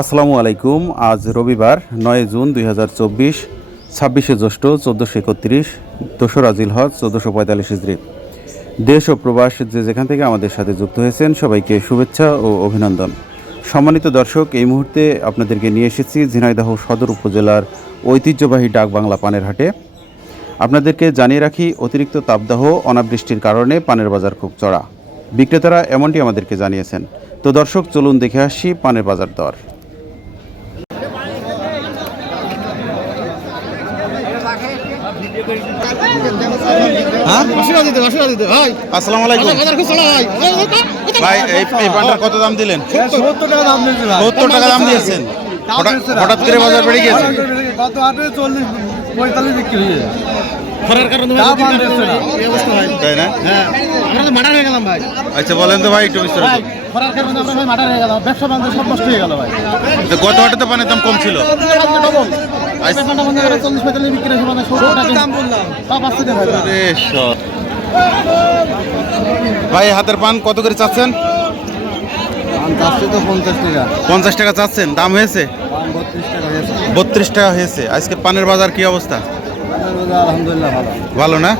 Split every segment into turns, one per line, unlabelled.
আসসালামু আলাইকুম। আজ রবিবার নয় জুন দুই হাজার চব্বিশ, ছাব্বিশে জ্যৈষ্ঠ চোদ্দোশো একত্রিশ, দোসরা জিল হজ চোদ্দোশো পঁয়তাল্লিশ ইজরি দেশ ও প্রবাস যে যেখান থেকে আমাদের সাথে যুক্ত হয়েছেন, সবাইকে শুভেচ্ছা ও অভিনন্দন। সম্মানিত দর্শক, এই মুহূর্তে আপনাদেরকে নিয়ে এসেছি ঝিনাইদহ সদর উপজেলার ঐতিহ্যবাহী ডাক বাংলা পানের হাটে। আপনাদেরকে জানিয়ে রাখি অতিরিক্ত তাপদাহ অনাবৃষ্টির কারণে পানের বাজার খুব চড়া। বিক্রেতারা এমনটি আমাদেরকে জানিয়েছেন। তো দর্শক চলুন দেখে আসি পানের বাজার দর। ভাই। এই এই পানটার কত দাম দিলেন?
সত্তর টাকা দাম
দিয়েছেন। হঠাৎ করে বাজার বেড়ে গিয়েছে?
গত হাটে চল্লিশ পঁয়তাল্লিশ বিক্রি হয়ে যায়
কারণে
দাম আর দিচ্ছে না।
এই অবস্থা ভাই
তাই না?
হ্যাঁ। আমরা তো মার্ডার হয়ে গেলাম ভাই।
আচ্ছা বলেন তো ভাই একটু বিস্তারিত।
ভাই খরার কারণে আমরা ভাই মার্ডার হয়ে গেল ব্যবসা বাণিজ্য সব নষ্ট হয়ে গেল ভাই।
তো গত হাটে পানের দাম কম ছিল।
চল্লিশ পঁয়তাল্লিশ বিক্রি হয়েছে মানে সত্তর টাকা। দাম বললাম। সব আসছে না ভাই।
হাতের পান কত করে চাচ্ছেন?
তো পঞ্চাশ টাকা।
পঞ্চাশ টাকা চাচ্ছেন। দাম হয়েছে?
বত্রিশ টাকা হয়েছে।
বত্রিশ টাকা হয়েছে। আজকে পানের বাজার কি অবস্থা?
ভালো
না?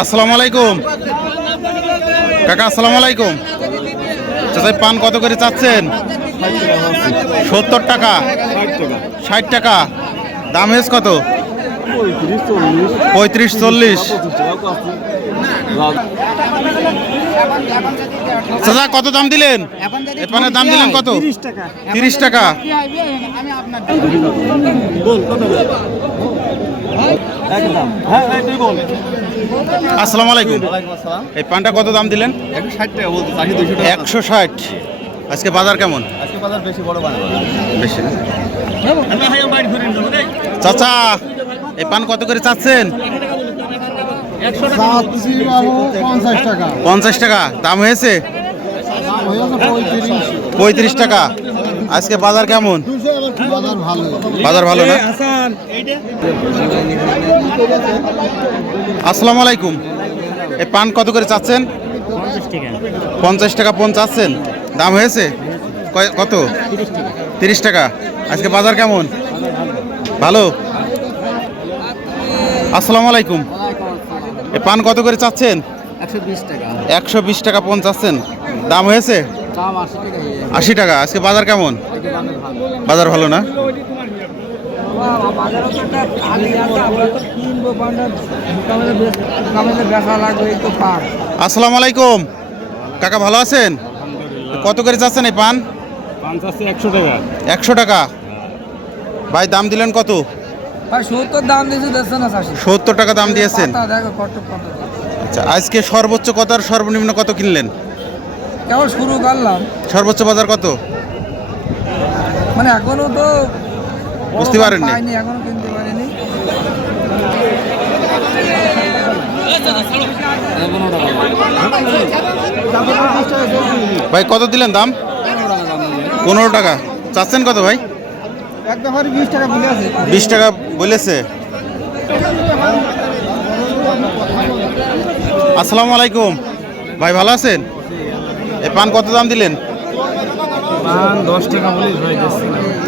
আসসালামু আলাইকুম। কাকা, আসসালামু আলাইকুম। চাচা পান কত করে চাচ্ছেন? সত্তর টাকা। ষাট টাকা। দাম হয়েছে কত? পঁয়ত্রিশ চল্লিশ। চাচা কত দাম দিলেন? এ পানের দাম দিলেন কত? তিরিশ টাকা।
একদম। হ্যাঁ হ্যাঁ
আসসালামু আলাইকুম। এই পানটা কত দাম দিলেন?
একশো ষাট
আজকে বাজার কেমন?
বেশি
চাচা এই পান কত করে চাচ্ছেন?
পঞ্চাশ টাকা।
দাম হয়েছে?
হয়ে পঁয়ত্রিশ
টাকা। আজকে বাজার কেমন?
বাজার ভালো
না? আসসালামু আলাইকুম। এই পান কত করে চাচ্ছেন? পঞ্চাশ টাকা পন চাচ্ছেন। দাম হয়েছে? কয়- কত? তিরিশ টাকা। আজকে বাজার কেমন? ভালো? আসসালামু আলাইকুম। পান কত করে চাচ্ছেন?
একশো বিশ টাকা।
পন চাচ্ছেন। দাম হয়েছে?
আশি টাকা
আজকে বাজার কেমন? বাজার ভালো। না? আসসালামু আলাইকুম। কাকা ভালো আছেন? কত করে চাচ্ছেন এই পান?
একশো টাকা।
একশো টাকা। ভাই দাম দিলেন কত?
সত্তর
টাকা দাম দিয়েছেন? আচ্ছা আজকে সর্বোচ্চ কত আর সর্বনিম্ন কত কিনলেন?
কেবল শুরু করলাম।
সর্বোচ্চ বাজার কত?
মানে এখনও তো
বুঝতে পারেননি?
এখনও কিনতে পারিনি।
ভাই কত দিলেন দাম? পনেরো টাকা। চাচ্ছেন কত ভাই?
বিশ টাকা
বলেছে? আসসালামু আলাইকুম। ভাই ভালো আছেন? এ পান কত দাম দিলেন?
দশ টাকা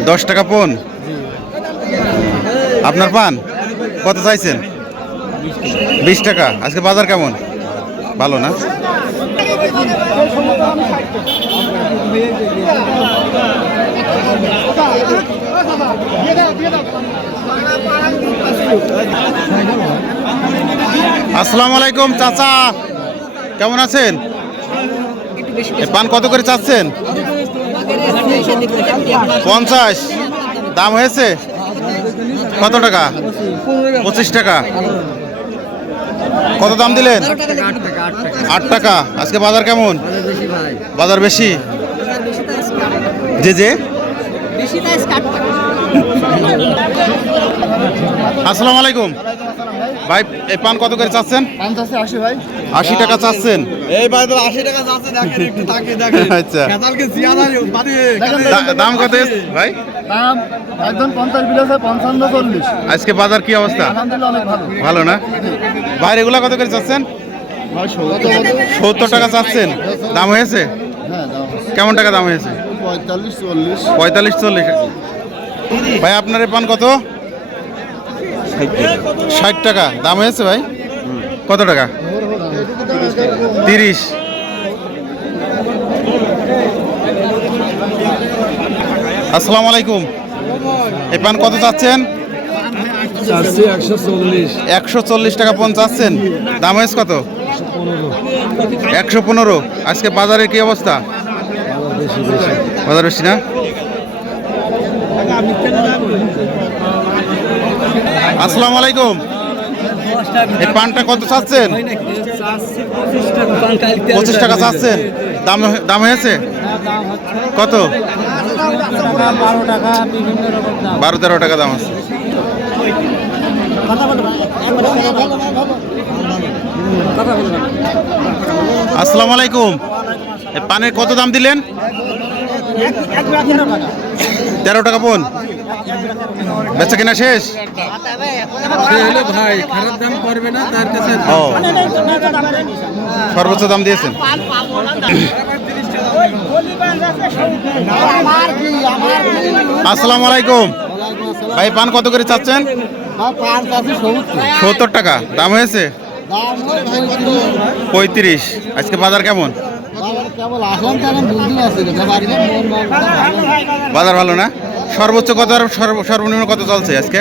দশ টাকা পন? আপনার পান? কত চাইছেন? বিশ টাকা। আজকে বাজার কেমন? ভালো না? আসসালামু আলাইকুম, চাচা। কেমন আছেন? পান কত করে চাচ্ছেন? পঞ্চাশ। দাম হয়েছে? কত টাকা? পঁচিশ টাকা। কত দাম দিলেন? আট টাকা। আজকে বাজার কেমন? বাজার বেশি? যে যে আসসালামু আলাইকুম। ভাই এই পান কত করে চাচ্ছেন?
পঞ্চাশে আশি ভাই।
আশি টাকা চাচ্ছেন।
এই ভাই তো আশি টাকা যাচ্ছে দেখেন একটু তাকিয়ে দেখেন।
আচ্ছা।
খেতালকে জিয়াদা বাড়ি
দাম কত ভাই?
দাম একজন পঞ্চাশ বিলাসে পঞ্চান্ন চল্লিশ।
আজকে বাজার কি অবস্থা?
আলহামদুলিল্লাহ অনেক ভালো।
ভালো না? ভাই এগুলা কত করে চাচ্ছেন?
ভাই সত্তর।
টাকা চাচ্ছেন। দাম হয়েছে?
হ্যাঁ দাম
কেমন টাকা দাম হয়েছে?
পঁয়তাল্লিশ চল্লিশ
পঁয়তাল্লিশ চল্লিশ ভাই আপনার এ পান কত? ষাট টাকা। দাম হয়েছে ভাই? কত টাকা? তিরিশ। আসসালামু আলাইকুম। এই পান কত চাচ্ছেন?
একশো চল্লিশ।
একশো চল্লিশ টাকা পন চাচ্ছেন। দাম হয়েছে কত? একশো পনেরো। আজকে বাজারের কি অবস্থা? বাজার বেশি না? আসসালামু আলাইকুম। এই পানটা কত চাচ্ছেন? পঁচিশ টাকা চাচ্ছেন। দাম দাম হয়েছে? কত? বারো, তেরো টাকা দাম আছে। আসসালামু আলাইকুম। পানের কত দাম দিলেন? তেরো টাকা বোন বেচা কিনা শেষ?
ভাই খারাপ দাম করবে না তার কাছে
সর্বোচ্চ দাম দিয়েছেন। আসসালামু আলাইকুম। ভাই পান কত করে চাচ্ছেন?
সত্তর
টাকা। দাম হয়েছে?
পঁয়ত্রিশ।
আজকে বাজার কেমন? বাজার ভালো না? সর্বোচ্চ কত আর সর্বনিম্ন কত চলছে আজকে?